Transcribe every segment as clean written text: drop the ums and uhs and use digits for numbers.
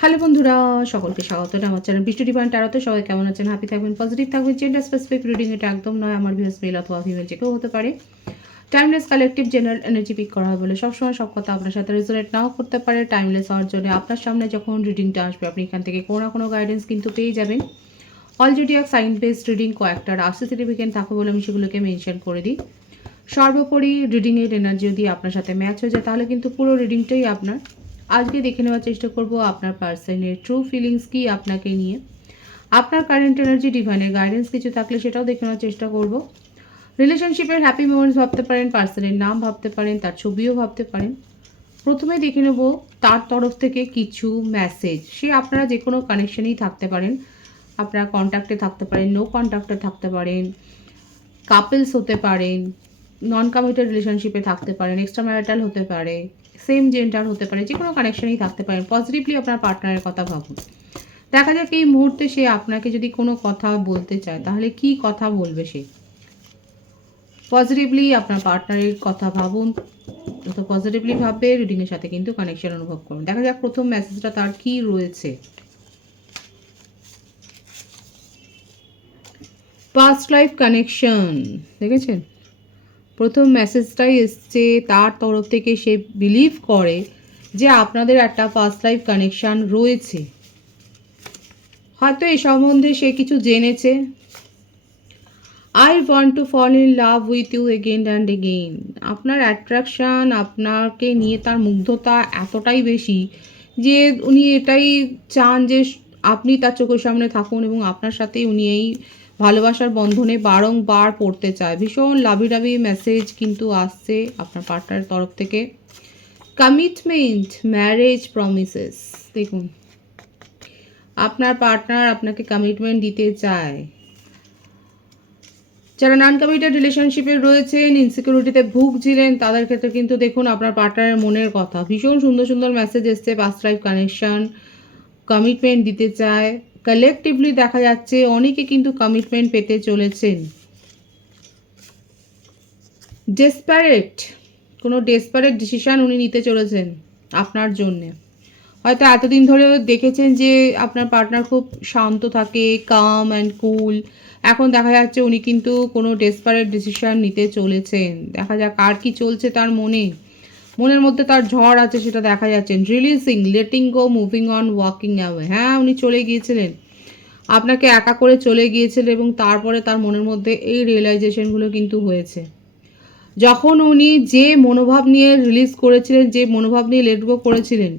Hello বন্ধুরা, সকলকে স্বাগত আমার চ্যানেল বৃষ্টি ডিভাইন ট্যারোতে। সবাই কেমন আছেন? হ্যাপি থাকবেন, পজিটিভ থাকবেন। জেন্ডার স্পেসিফিক রিডিং এটা একদম নয়। আমার ভিউয়ার্স মেল অথবা ফিমেল যে কেউ হতে পারে। Timeless collective general energy pick করা হয় বলে সবসময় সব কথা আপনার সাথে রেজোনেট নাও করতে পারে। টাইমলেস হওয়ার জন্য আপনার সামনে যখন রিডিংটা আসবে আপনি এখান থেকে কোনো না কোনো গাইডেন্স কিন্তু পেয়ে যাবেন। All zodiac sign based reading কয়েকটা রাশি সিগনিফিকেন্ট থাকে বলে আমি সেগুলোকে মেনশন করে দিই। সর্বোপরি রিডিংয়ের এনার্জি যদি আপনার সাথে ম্যাচ হয়ে যায় তাহলে কিন্তু পুরো রিডিংটাই আপনার। আজকে দেখে নেওয়ার চেষ্টা করব আপনার পার্সনের ট্রু ফিলিংস কি আপনাকে নিয়ে, আপনার কারেন্ট এনার্জি, ডিভাইনের গাইডেন্স কিছু থাকলে সেটাও দেখে নেওয়ার চেষ্টা করব। রিলেশনশিপের হ্যাপি মোমেন্টস ভাবতে পারেন, পার্সনের নাম ভাবতে পারেন, তার ছবিও ভাবতে পারেন। প্রথমে দেখে নেব তার তরফ থেকে কিছু মেসেজ। সে আপনারা যে কোনো কানেকশনেই থাকতে পারেন, আপনারা কন্ট্যাক্টে থাকতে পারেন, নো কন্ট্যাক্টে থাকতে পারেন, কাপলস হতে পারেন, নন কমিটেড রিলেশনশিপে থাকতে পারেন, এক্সট্রা ম্যারিটাল হতে পারে, সেম জেন্ডার হতে পারে, যে কোনো কানেকশনেই থাকতে পারেন। পজিটিভলি আপনার পার্টনারের কথা ভাবুন। দেখা যাক এই মুহূর্তে সে আপনাকে যদি কোনো কথা বলতে চায় তাহলে কি কথা বলবে সে। পজিটিভলি আপনার পার্টনারের কথা ভাবুন, যত পজিটিভলি ভাববে রিডিংয়ের সাথে কিন্তু কানেকশন অনুভব করুন। দেখা যাক প্রথম মেসেজটা তার কি রয়েছে। পাস্ট লাইফ কানেকশন, দেখেছেন? প্রথম মেসেজটাই এসছে তার তরফ থেকে। সে বিলিভ করে যে আপনাদের একটা পাস্ট লাইফ কানেকশান রয়েছে। হয়তো এই সম্বন্ধে সে কিছু জেনেছে। I want to fall in love with you again and again. আপনার অ্যাট্রাকশান, আপনাকে নিয়ে তার মুগ্ধতা এতটাই বেশি যে উনি এটাই চান যে আপনি তার চোখের সামনে থাকুন এবং আপনার সাথেই উনি এই ভালোবাসার বন্ধনে বারংবার পড়তে চায়। ভীষণ লাভি লাভি মেসেজ কিন্তু আসছে আপনার পার্টনারের তরফ থেকে। Commitment, marriage promises. দেখুন, আপনার পার্টনার আপনাকে কমিটমেন্ট দিতে চায়। যারা নন কমিটেড রিলেশনশিপে রয়েছেন, ইনসিকিউরিটিতে ভুগছিলেন, তাদের ক্ষেত্রে কিন্তু দেখুন আপনার পার্টনারের মনের কথা। ভীষণ সুন্দর সুন্দর মেসেজ এসছে। পাস্ট লাইফ কানেকশন, কমিটমেন্ট দিতে চায়। কালেকটিভলি দেখা যাচ্ছে অনেকে কিন্তু কমিটমেন্ট পেতে চলেছেন। ডেসপারেট, কোনো ডেসপারেট ডিসিশান উনি নিতে চলেছেন আপনার জন্যে। হয়তো এতদিন ধরে দেখেছেন যে আপনার পার্টনার খুব শান্ত থাকে, কাম অ্যান্ড কুল। এখন দেখা যাচ্ছে উনি কিন্তু কোনো ডেসপারেট ডিসিশান নিতে চলেছেন। দেখা যাক আর কি চলছে তার মনের মধ্যে তার ঝড় আছে, সেটা দেখা যাচ্ছে। Releasing, letting go, moving on, walking away. হ্যাঁ, উনি চলে গিয়েছিলেন, আপনাকে একা করে চলে গিয়েছিলেন এবং তারপরে তার মনের মধ্যে এই রিয়েলাইজেশনগুলো কিন্তু হয়েছে। যখন উনি যে মনোভাব নিয়ে রিলিজ করেছিলেন, যে মনোভাব নিয়ে লেট গো করেছিলেন,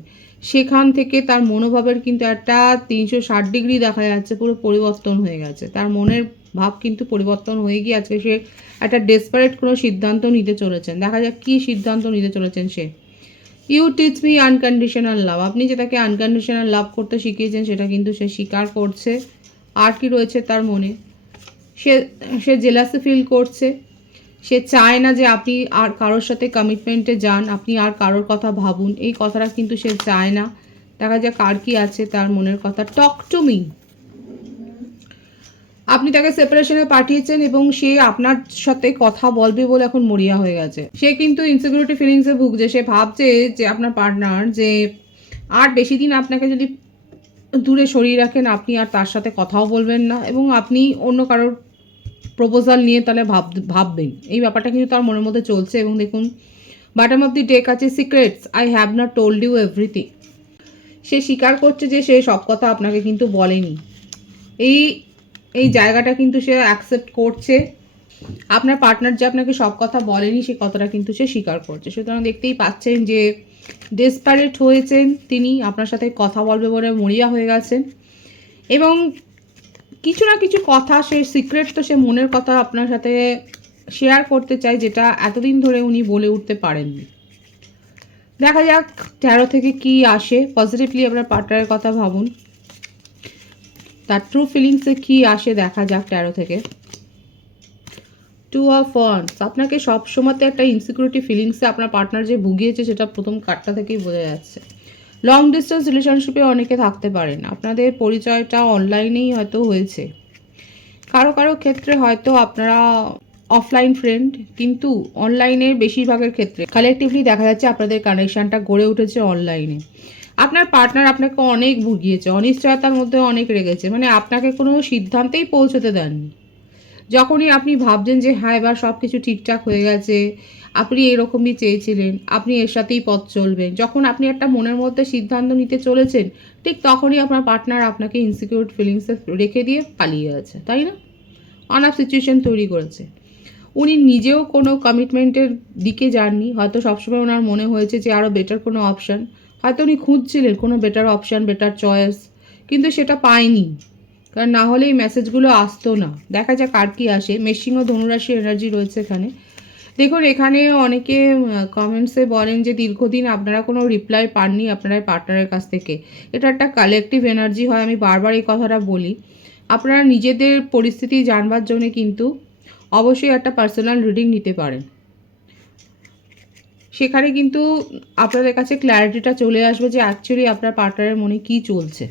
সেখান থেকে তার মনোভাবের কিন্তু একটা 360 ডিগ্রি দেখা যাচ্ছে, পুরো পরিবর্তন হয়ে গেছে। তার মনের ভাব কিন্তু পরিবর্তন হয়ে গিয়ে আজকে সে একটা ডেসপারেট কোনো সিদ্ধান্ত নিতে চলেছেন। দেখা যাক কী সিদ্ধান্ত নিতে চলেছেন সে। You teach me unconditional love. আপনি যে তাকে আনকন্ডিশনাল লাভ করতে শিখিয়েছেন সেটা কিন্তু সে স্বীকার করছে। আর কি রয়েছে তার মনে? সে সে জেলাসি ফিল করছে। সে চায় না যে আপনি আর কারোর সাথে কমিটমেন্টে যান, আপনি আর কারোর কথা ভাবুন। এই কথাটা কিন্তু সে চায় না। দেখা যাক আর কি আছে তার মনের কথা। Talk to me. আপনি তাকে সেপারেশনে পাঠিয়েছেন এবং সে আপনার সাথে কথা বলবে বলে এখন মরিয়া হয়ে গেছে। সে কিন্তু ইনসিকিউরিটি ফিলিংসে ভুগছে। সে ভাবছে যে আপনার পার্টনার যে আর বেশি দিন আপনাকে যদি দূরে সরিয়ে রাখেন, আপনি আর তার সাথে কথাও বলবেন না এবং আপনি অন্য কারোর প্রপোজাল নিয়ে তাহলে ভাববেন। এই ব্যাপারটা কিন্তু তার মনের মধ্যে চলছে। এবং দেখুন বটম অফ দি ডেক আছে secrets, I have not told you everything. সে স্বীকার করছে যে সে সব কথা আপনাকে কিন্তু বলেনি। এই এই জায়গাটা কিন্তু সে অ্যাকসেপ্ট করছে। আপনার পার্টনার যে আপনাকে সব কথা বলেনি সে কথাটা কিন্তু সে স্বীকার করছে। সুতরাং দেখতেই পাচ্ছেন যে ডেসপারেট হয়েছেন তিনি, আপনার সাথে কথা বলবে বলে মরিয়া হয়ে গেছেন এবং কিছু না কিছু কথা, সে সিক্রেট তো সে মনের কথা আপনার সাথে শেয়ার করতে চায়, যেটা এতদিন ধরে উনি বলে উঠতে পারেননি। দেখা যাক 13 থেকে কি আসে। পজিটিভলি আপনার পার্টনারের কথা ভাবুন, তার ট্রু ফিলিংসে কি আসে দেখা যাক 13 থেকে। 2 অফ ওয়ান্ডস। আপনাকে সব সময়তে একটা ইনসিকিউরিটি ফিলিংসে আপনার পার্টনার যে ভুগিয়েছে সেটা প্রথম কার্ডটা থেকেই বোঝা যাচ্ছে। লং ডিস্টেন্স রিলেশনশিপে অনেকে থাকতে পারেন, আপনাদের পরিচয়টা অনলাইনেই হয়তো হয়েছে। কারো কারো ক্ষেত্রে হয়তো আপনারা অফলাইন ফ্রেন্ড, কিন্তু অনলাইনে বেশিরভাগের ক্ষেত্রে কালেকটিভলি দেখা যাচ্ছে আপনাদের কানেকশানটা গড়ে উঠেছে অনলাইনে। আপনার পার্টনার আপনাকে অনেক ভুগিয়েছে, অনিশ্চয়তার মধ্যে অনেক রেগেছে, মানে আপনাকে কোনো সিদ্ধান্তেই পৌঁছতে দেননি। যখনই আপনি ভাবছেন যে হ্যাঁ এবার সব কিছু ঠিকঠাক হয়ে গেছে, আপনি এরকমই চেয়েছিলেন, আপনি এর সাথেই পথ চলবেন, যখন আপনি একটা মনের মধ্যে সিদ্ধান্ত নিতে চলেছেন, ঠিক তখনই আপনার পার্টনার আপনাকে ইনসিকিউর ফিলিংসে রেখে দিয়ে পালিয়ে গেছে, তাই না? অনাফ সিচুয়েশন তৈরি করেছে। উনি নিজেও কোনো কমিটমেন্টের দিকে যাননি, হয়তো সবসময় ওনার মনে হয়েছে যে আরও বেটার কোনো অপশান, হয়তো উনি খুঁজছিলেন কোনো বেটার অপশান, বেটার চয়েস, কিন্তু সেটা পায়নি। কারণ না হলে এই মেসেজগুলো আসতো না। দেখা যাক আর কি আসে। মেশিং ও ধনুরাশি এনার্জি রয়েছে এখানে। দেখুন এখানে অনেকে কমেন্টসে বলেন যে দীর্ঘদিন আপনারা কোনো রিপ্লাই পাননি আপনারা পার্টনারের কাছ থেকে। এটা একটা কালেকটিভ এনার্জি হয়, আমি বারবার এই কথাটা বলি। আপনারা নিজেদের পরিস্থিতি জানবার জন্য কিন্তু অবশ্যই একটা পার্সোনাল রিডিং নিতে পারেন। সেখানে কিন্তু আপনাদের কাছে ক্ল্যারিটিটা চলে আসবে যে অ্যাকচুয়ালি আপনার পার্টনারের মনে কী চলছে।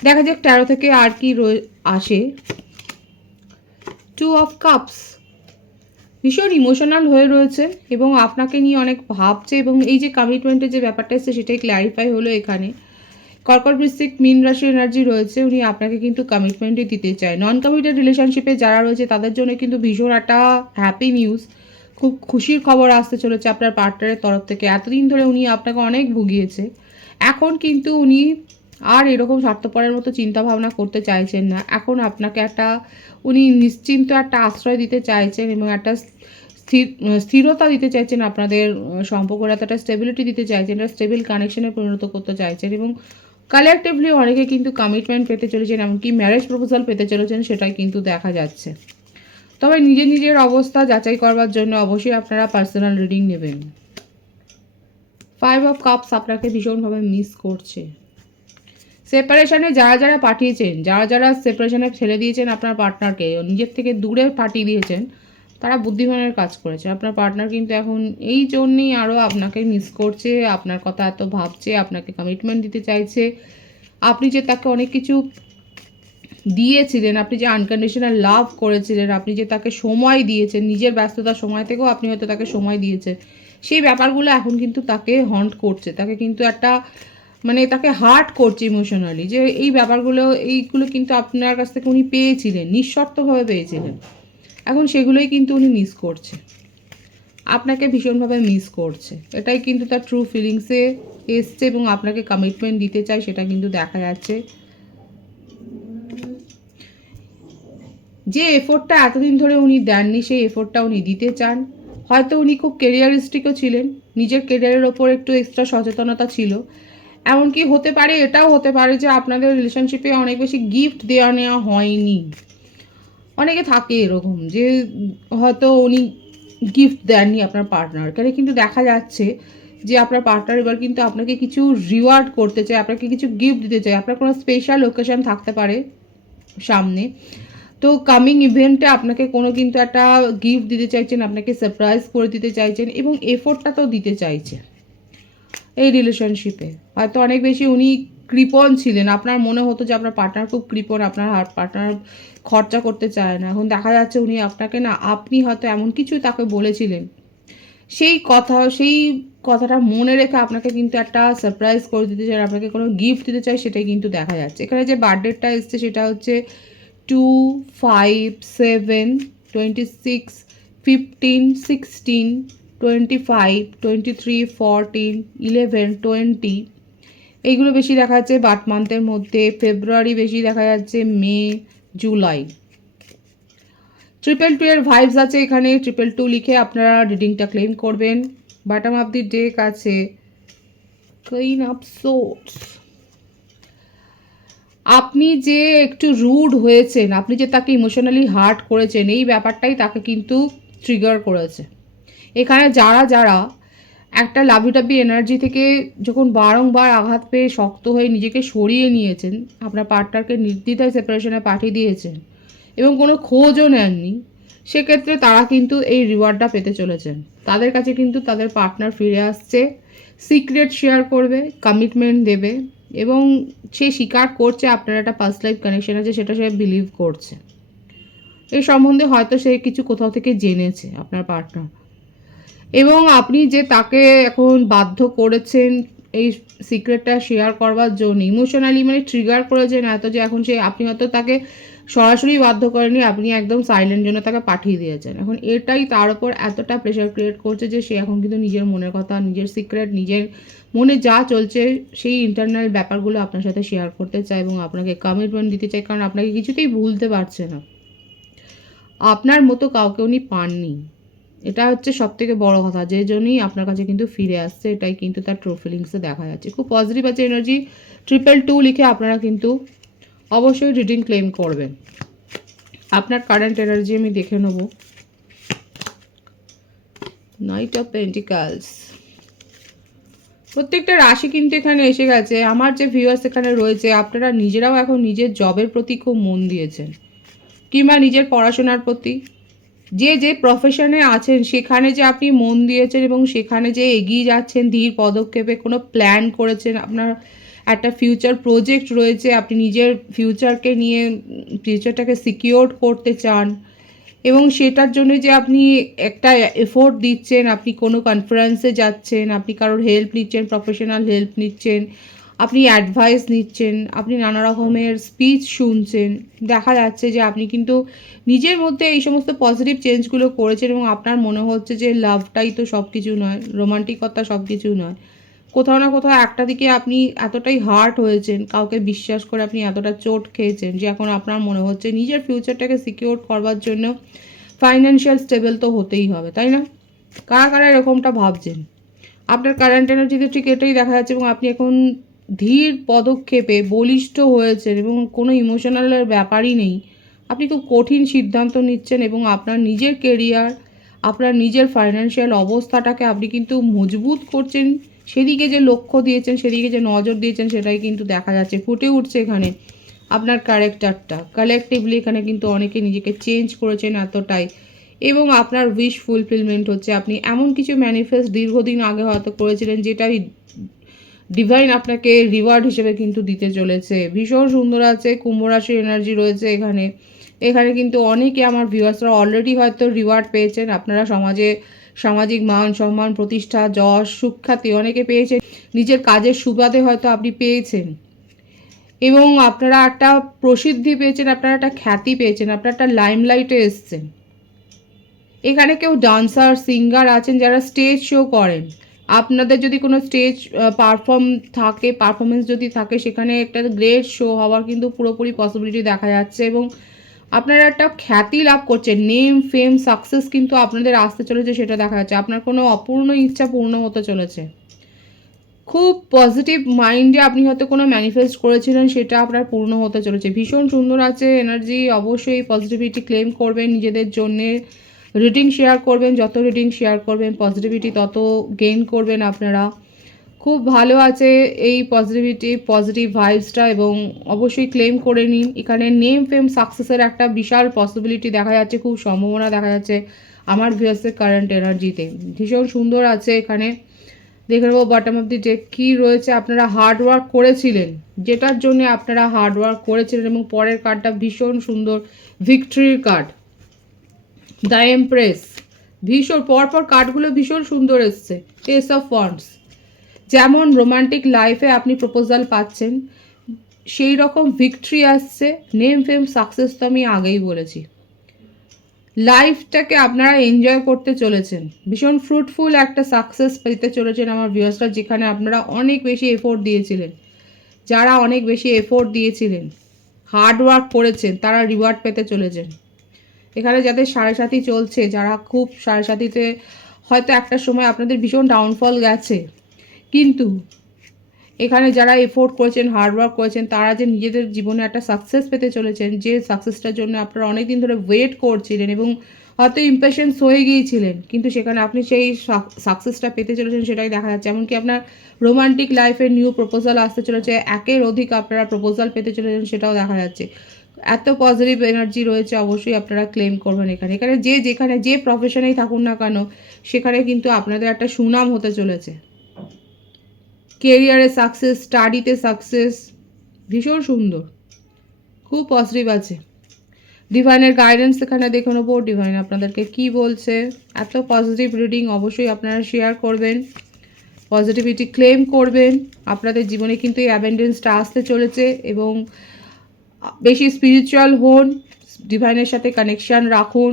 দেখা যাক 13 থেকে আর কি আসে। 2 অফ কাপস, ভীষণ ইমোশনাল হয়ে রয়েছে এবং আপনাকে নিয়ে অনেক ভাবছে, এবং এই যে কমিটমেন্টের যে ব্যাপারটা এসছে সেটাই ক্ল্যারিফাই হলো এখানে। কর্কট বৃশ্চিক মীন রাশি এনার্জি রয়েছে, উনি আপনাকে কিন্তু কমিটমেন্টই দিতে চায়। নন কমিটেড রিলেশনশিপে যারা রয়েছে তাদের জন্য কিন্তু ভীষণ একটা হ্যাপি নিউজ, খুব খুশির খবর আসতে চলেছে আপনার পার্টনারের তরফ থেকে। এতদিন ধরে উনি আপনাকে অনেক ভুগিয়েছে, এখন কিন্তু উনি আর এরকম স্বার্থপরের মতো চিন্তা ভাবনা করতে চাইছেন না। এখন আপনাকে একটা উনি নিশ্চিন্ত একটা আশ্রয় দিতে চাইছেন এবং একটা স্থিরতা দিতে চাইছেন, আপনাদের সম্পর্কটা একটা স্টেবিলিটি দিতে চাইছেন, একটা স্টেবল কানেকশনে পরিণত করতে চাইছেন, এবং কালেকটিভলি অনেকে কিন্তু কমিটমেন্ট পেতে চলেছেন, এমনকি ম্যারেজ প্রপোজাল পেতে চলেছেন, সেটাই কিন্তু দেখা যাচ্ছে। তবে নিজের নিজের অবস্থা যাচাই করবার জন্য অবশ্যই আপনারা পার্সোনাল রিডিং নেবেন। 5 অফ কাপস আপনাকে ভীষণভাবে মিস করছে। সেপারেশনে যারা যারা পাঠিয়েছেন, যারা যারা সেপারেশনে ফেলে দিয়েছেন আপনার পার্টনারকে, নিজের থেকে দূরে পাঠিয়ে দিয়েছেন, তারা বুদ্ধিমানের কাজ করেছে। আপনার পার্টনার কিন্তু এখন এই জন্যেই আরও আপনাকে মিস করছে, আপনার কথা এত ভাবছে, আপনাকে কমিটমেন্ট দিতে চাইছে। আপনি যে তাকে অনেক কিছু দিয়েছিলেন, আপনি যে আনকন্ডিশনাল লাভ করেছিলেন, আপনি যে তাকে সময় দিয়েছেন, নিজের ব্যস্ততার সময় থেকেও আপনি হয়তো তাকে সময় দিয়েছেন, সেই ব্যাপারগুলো এখন কিন্তু তাকে হন্ট করছে, তাকে কিন্তু একটা মানে তাকে হার্ট করছে ইমোশনালি, যে এই ব্যাপারগুলো এইগুলো কিন্তু আপনার কাছ থেকে উনি পেয়েছিলেন, নিঃশর্তভাবে পেয়েছিলেন, এখন সেগুলোই কিন্তু উনি মিস করছে, আপনাকে ভীষণভাবে মিস করছে। এটাই কিন্তু তার ট্রু ফিলিংসে এসছে এবং আপনাকে কমিটমেন্ট দিতে চায়, সেটা কিন্তু দেখা যাচ্ছে। যে এফোর্টটা এতদিন ধরে উনি দেননি, সেই এফোর্টটা উনি দিতে চান। হয়তো উনি খুব কেরিয়ারিস্টিকও ছিলেন, নিজের কেরিয়ারের ওপর একটু এক্সট্রা সচেতনতা ছিল। এমনকি হতে পারে, এটাও হতে পারে যে আপনাদের রিলেশনশিপে অনেক বেশি গিফট দেওয়া নেওয়া হয়নি। অনেকে থাকে এরকম যে হয়তো উনি গিফট দেননি আপনার পার্টনারকে, কিন্তু দেখা যাচ্ছে যে আপনার পার্টনার এবার কিন্তু আপনাকে কিছু রিওয়ার্ড করতে চায়, আপনাকে কিছু গিফট দিতে চায়। আপনার কোনো স্পেশাল ওকেশন থাকতে পারে সামনে, তো কামিং ইভেন্টে আপনাকে কোনো কিন্তু একটা গিফট দিতে চাইছেন, আপনাকে সারপ্রাইজ করে দিতে চাইছেন, এবং এফোর্টটা তো দিতে চাইছে এই রিলেশনশিপে। হয়তো অনেক বেশি উনি কৃপণ ছিলেন, আপনার মনে হতো যে আপনার পার্টনার খুব কৃপণ, আপনার পার্টনার খরচা করতে চায় না। এখন দেখা যাচ্ছে উনি আপনাকে না, আপনি হয়তো এমন কিছু তাকে বলেছিলেন, সেই কথাটা মনে রেখে আপনাকে কিন্তু একটা সারপ্রাইজ করে দিতে চায়, আপনাকে কোনো গিফট দিতে চায়, সেটাই কিন্তু দেখা যাচ্ছে। এখানে যে বার্থডেটা এসছে সেটা হচ্ছে 2, 5, 7, 26, 15, 16, 25, 23, 14, 11, 20, এইগুলো বেশি দেখা যাচ্ছে বার্থ মান্থের মধ্যে। ফেব্রুয়ারি বেশি দেখা যাচ্ছে, মে, জুলাই। 222 এর ভাইবস আছে এখানে, 222 লিখে আপনারা রিডিংটা ক্লেম করবেন। বটম অফ দি ডেক আছে কুইন অফ সোর্ডস। আপনি যে একটু রুড হয়েছেন, আপনি যে তাকে ইমোশনালি হার্ট করেছেন, এই ব্যাপারটাই তাকে কিন্তু ট্রিগার করেছে। এখানে যারা যারা একটা লাভিটাবি এনার্জি থেকে যখন বারংবার আঘাত পেয়ে শক্ত হয়ে নিজেকে সরিয়ে নিয়েছেন, আপনার পার্টনারকে নির্দ্বিধায় সেপারেশনে পাঠিয়ে দিয়েছেন এবং কোনো খোঁজও নেননি, সেক্ষেত্রে তারা কিন্তু এই রিওয়ার্ডটা পেতে চলেছেন। তাদের কাছে কিন্তু তাদের পার্টনার ফিরে আসছে, সিক্রেট শেয়ার করবে, কমিটমেন্ট দেবে, এবং সে স্বীকার করছে আপনার একটা পাস্ট লাইফ কানেকশন আছে, সেটা সে বিলিভ করছে। এই সম্বন্ধে হয়তো সে কিছু কোথাও থেকে জেনেছে আপনার পার্টনার, এবং আপনি যে তাকে এখন বাধ্য করেছেন এই সিক্রেটটা শেয়ার করবার জন্য ইমোশনালি মানে ট্রিগার করেছেন এত যে এখন আপনি হয়তো তাকে সরাসরি বাধ্য করেনি, আপনি একদম সাইলেন্ট জন্য তাকে পাঠিয়ে দিয়েছেন। এখন এটাই তার উপর এতটা প্রেশার ক্রিয়েট করছে যে সে এখন কিন্তু নিজের মনের কথা, নিজের সিক্রেট, নিজের মনে যা চলছে সেই ইন্টারনাল ব্যাপারগুলো আপনার সাথে শেয়ার করতে চায় এবং আপনাকে কমিটমেন্ট দিতে চায়, কারণ আপনাকে কিছুতেই ভুলতে পারছে না। আপনার মতো কাউকে উনি পাননি, এটা হচ্ছে সবথেকে বড় কথা, যে জন্যই আপনার কাছে কিন্তু ফিরে আসছে। এটাই কিন্তু তার ট্রু ফিলিংসে দেখা যাচ্ছে। খুব পজিটিভ আছে এনার্জি। 222 লিখে আপনারা কিন্তু অবশ্যই রিডিং ক্লেম করবেন। আপনার কারেন্ট এনার্জি আমি দেখে নেব। নাইট অফ পেন্টিকালস, প্রত্যেকটা রাশি কিন্তু এখানে এসে গেছে। আমার যে ভিউয়ার্স এখানে রয়েছে, আপনারা নিজেরাও এখন নিজের জবের প্রতি খুব মন দিয়েছেন, কিংবা নিজের পড়াশোনার প্রতি, যে যে প্রফেশনে আছেন সেখানে যে আপনি মন দিয়েছেন এবং সেখানে যে এগিয়ে যাচ্ছেন ধীর পদক্ষেপে, কোনো প্ল্যান করেছেন, আপনার একটা ফিউচার প্রজেক্ট রয়েছে, আপনি নিজের ফিউচারকে নিয়ে ফিউচারটাকে সিকিওর করতে চান এবং সেটার জন্য যে আপনি একটা এফোর্ট দিচ্ছেন, আপনি কোনো কনফারেন্সে যাচ্ছেন, আপনি কারোর হেল্প নিচ্ছেন, প্রফেশনাল হেল্প নিচ্ছেন, আপনি অ্যাডভাইস নিচ্ছেন, আপনি নানা রকমের স্পিচ শুনছেন, দেখা যাচ্ছে যে আপনি কিন্তু নিজের মধ্যে এই সমস্ত পজিটিভ চেঞ্জগুলো করেছেন এবং আপনার মনে হচ্ছে যে লাভটাই তো সব কিছু নয়, রোমান্টিকতা সব কিছু নয়। কোথাও না কোথাও একটা দিকে আপনি এতটাই হার্ট হয়েছেন, কাউকে বিশ্বাস করে আপনি এতটা চোট খেয়েছেন যে এখন আপনার মনে হচ্ছে নিজের ফিউচারটাকে সিকিওর করবার জন্য ফাইন্যান্সিয়াল স্টেবল তো হতেই হবে, তাই না? কারা কারা এরকমটা ভাবছেন? আপনার কারেন্ট এনার্জিতে ঠিক এটাই দেখা যাচ্ছে এবং আপনি এখন ধীর পদক্ষেপে বলিষ্ঠ হয়েছেন এবং কোনো ইমোশনালের ব্যাপারই নেই। আপনি খুব কঠিন সিদ্ধান্ত নিচ্ছেন এবং আপনার নিজের কেরিয়ার, আপনার নিজের ফাইন্যান্সিয়াল অবস্থাটাকে আপনি কিন্তু মজবুত করছেন। সেদিকে যে লক্ষ্য দিয়েছেন, সেদিকে যে নজর দিয়েছেন, সেটাই কিন্তু দেখা যাচ্ছে, ফুটে উঠছে এখানে আপনার ক্যারেক্টারটা। কালেকটিভলি এখানে কিন্তু অনেকে নিজেকে চেঞ্জ করেছেন এতটাই, এবং আপনার উইশ ফুলফিলমেন্ট হচ্ছে। আপনি এমন কিছু ম্যানিফেস্ট দীর্ঘদিন আগে হয়তো করেছিলেন, যেটাই ডিভাইন আপনাকে রিওয়ার্ড হিসেবে কিন্তু দিতে চলেছে। ভীষণ সুন্দর আছে। কুম্ভ রাশির এনার্জি রয়েছে এখানে। এখানে কিন্তু অনেকে আমার ভিউয়ার্সরা অলরেডি হয়তো রিওয়ার্ড পেয়েছেন। আপনারা সামাজিক মান সম্মান, প্রতিষ্ঠা, যশ, সুখ্যাতি অনেকে পেয়েছেন। নিজের কাজের সুবাদে হয়তো আপনি পেয়েছেন এবং আপনারা একটা প্রসিদ্ধি পেয়েছেন, আপনারা একটা খ্যাতি পেয়েছেন, আপনারা একটা লাইমলাইটে এসছেন। এখানে কেউ ডান্সার, সিঙ্গার আছেন যারা স্টেজ শো করেন। আপনাদের যদি কোনো স্টেজ পারফরমেন্স যদি থাকে, সেখানে একটা গ্রেট শো হওয়ার কিন্তু পুরোপুরি পসিবিলিটি দেখা যাচ্ছে এবং আপনারা একটা খ্যাতি লাভ করছেন। নেম, ফেম, সাকসেস কিন্তু আপনাদের আসতে চলেছে, সেটা দেখা যাচ্ছে। আপনার কোনো অপূর্ণ ইচ্ছা পূর্ণ হতে চলেছে। খুব পজিটিভ মাইন্ডে আপনি হয়তো কোনো ম্যানিফেস্ট করেছিলেন, সেটা আপনার পূর্ণ হতে চলেছে। ভীষণ সুন্দর আছে এনার্জি। অবশ্যই পজিটিভিটি ক্লেম করবেন নিজেদের জন্যে। রিডিং শেয়ার করবেন, যত রিডিং শেয়ার করবেন পজিটিভিটি তত গেইন করবেন আপনারা। খুব ভালো আছে এই পজিটিভ ভাইবসটা এবং অবশ্যই ক্লেম করে নিন। এখানে নেম, ফেম, সাকসেসের একটা বিশাল পসিবিলিটি দেখা যাচ্ছে, খুব সম্ভাবনা দেখা যাচ্ছে আমার ভিউয়ার্সের কারেন্ট এনার্জিতে। ভীষণ সুন্দর আছে এখানে। দেখে নেবো বটম অফ দি ডেক কী রয়েছে। আপনারা হার্ডওয়ার্ক করেছিলেন, যেটার জন্য আপনারা হার্ডওয়ার্ক করেছিলেন, এবং পরের কার্ডটা ভীষণ সুন্দর, ভিক্টরির কার্ড, দ্য এমপ্রেস। ভীষণ পরপর কার্ডগুলো ভীষণ সুন্দর এসছে। এস অফ ওয়ান্ডস, যেমন রোমান্টিক লাইফে আপনি প্রপোজাল পাচ্ছেন, সেই রকম ভিক্টরি আসছে। নেম, ফেম, সাকসেস তো আমি আগেই বলেছি। লাইফটাকে আপনারা এনজয় করতে চলেছেন, ভীষণ ফ্রুটফুল একটা সাকসেস পেতে চলেছেন আমার ভিউয়ার্সরা। যেখানে আপনারা অনেক বেশি এফোর্ট দিয়েছিলেন, যারা অনেক বেশি এফোর্ট দিয়েছিলেন, হার্ডওয়ার্ক করেছেন, তারা রিওয়ার্ড পেতে চলেছেন। এখানে যাদের সাড়ে সাথী চলছে, যারা খুব সাড়ে সাথীতে হয়তো একটা সময় আপনাদের ভীষণ ডাউনফল গেছে, কিন্তু এখানে যারা এফোর্ট করেছেন, হার্ডওয়ার্ক করেছেন, তারা যে নিজেদের জীবনে একটা সাকসেস পেতে চলেছেন, যে সাকসেসটার জন্য আপনারা অনেক দিন ধরে ওয়েট করছিলেন এবং হয়তো ইম্পেশেন্স হয়ে গিয়েছিলেন, কিন্তু সেখানে আপনি সেই সাকসেসটা পেতে চলেছেন, সেটাই দেখা যাচ্ছে। এমনকি আপনার রোমান্টিক লাইফে নিউ প্রপোজাল আসতে চলেছে, একের অধিক আপনারা প্রপোজাল পেতে চলেছেন, সেটাও দেখা যাচ্ছে। এত পজিটিভ এনার্জি রয়েছে, অবশ্যই আপনারা ক্লেম করবেন এখানে। এখানে যেখানে যে প্রফেশনেই থাকুন না কেন, সেখানে কিন্তু আপনাদের একটা সুনাম হতে চলেছে। কেরিয়ারে সাকসেস, স্টাডিতে সাকসেস, ভীষণ সুন্দর, খুব পজিটিভ আছে। ডিভাইনের গাইডেন্স এখানে দেখে নেবো, ডিভাইন আপনাদেরকে কি বলছে। এত পজিটিভ রিডিং অবশ্যই আপনারা শেয়ার করবেন। পজিটিভিটি ক্লেম করবেন। আপনাদের জীবনে কিন্তু এই অ্যাবেন্ডেন্সটা আসতে চলেছে এবং বেশি স্পিরিচুয়াল হন, ডিভাইনের সাথে কানেকশান রাখুন,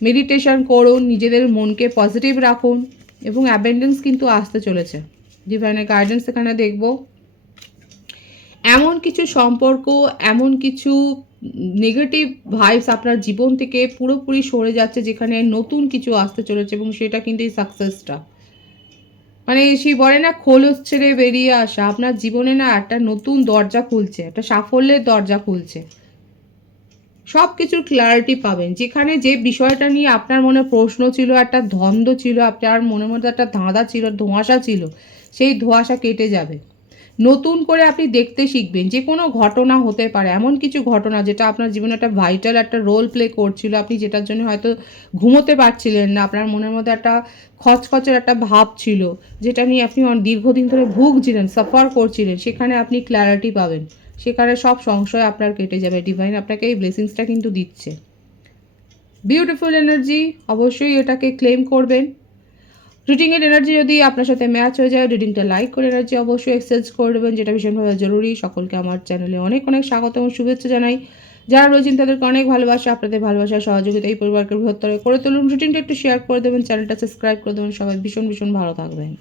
মেডিটেশন করুন, নিজেদের মনকে পজিটিভ রাখুন এবং অ্যাবেন্ডেন্স কিন্তু আসতে চলেছে। ডিভাইনের গাইডেন্স এখানে দেখব। এমন কিছু সম্পর্ক, এমন কিছু নেগেটিভ ভাইবস আপনার জীবন থেকে পুরোপুরি সরে যাচ্ছে, যেখানে নতুন কিছু আসতে চলেছে এবং সেটা কিন্তু এই সাকসেসটা, মানে সেই বলে না খোলস ছেড়ে বেরিয়ে আসা, আপনার জীবনে না একটা নতুন দরজা খুলছে, একটা সাফল্যের দরজা খুলছে। সব কিছুর ক্ল্যারিটি পাবেন। যেখানে যে বিষয়টা নিয়ে আপনার মনে প্রশ্ন ছিল, একটা দ্বন্দ্ব ছিল, আপনার মনের মধ্যে একটা ধাঁধা ছিল, ধোঁয়াশা ছিল, সেই ধোঁয়াশা কেটে যাবে। নতুন করে আপনি দেখতে শিখবেন। যে কোনো ঘটনা হতে পারে, এমন কিছু ঘটনা যেটা আপনার জীবনে একটা ভাইটাল একটা রোল প্লে করছিল, আপনি যেটার জন্য হয়তো ঘুমোতে পারছিলেন না, আপনার মনের মধ্যে একটা খচখচের একটা ভাব ছিল, যেটা নিয়ে আপনি দীর্ঘদিন ধরে ভুগছিলেন, সাফার করছিলেন, সেখানে আপনি ক্ল্যারিটি পাবেন। সেখানে সব সংশয় আপনার কেটে যাবে। ডিভাইন আপনাকে এই ব্লেসিংসটা কিন্তু দিচ্ছে। বিউটিফুল এনার্জি, অবশ্যই এটাকে ক্লেম করবেন। রিডিংয়ের এনার্জি যদি আপনার সাথে ম্যাচ হয়ে যায়, রিডিংটা লাইক করে এনার্জি অবশ্যই এক্সচেঞ্জ করে দেবেন, যেটা ভীষণভাবে জরুরি। সকলকে আমার চ্যানেলে অনেক অনেক স্বাগত এবং শুভেচ্ছা জানাই। যারা রয়েছেন তাদেরকে অনেক ভালোবাসা। আপনাদের ভালোবাসার সহযোগিতা এই পরিবারকে বৃহত্তর করে তুলুন। রিডিংটা একটু শেয়ার করে দেবেন, চ্যানেলটা সাবস্ক্রাইব করে দেবেন। সবাই ভীষণ ভীষণ ভালো থাকবেন।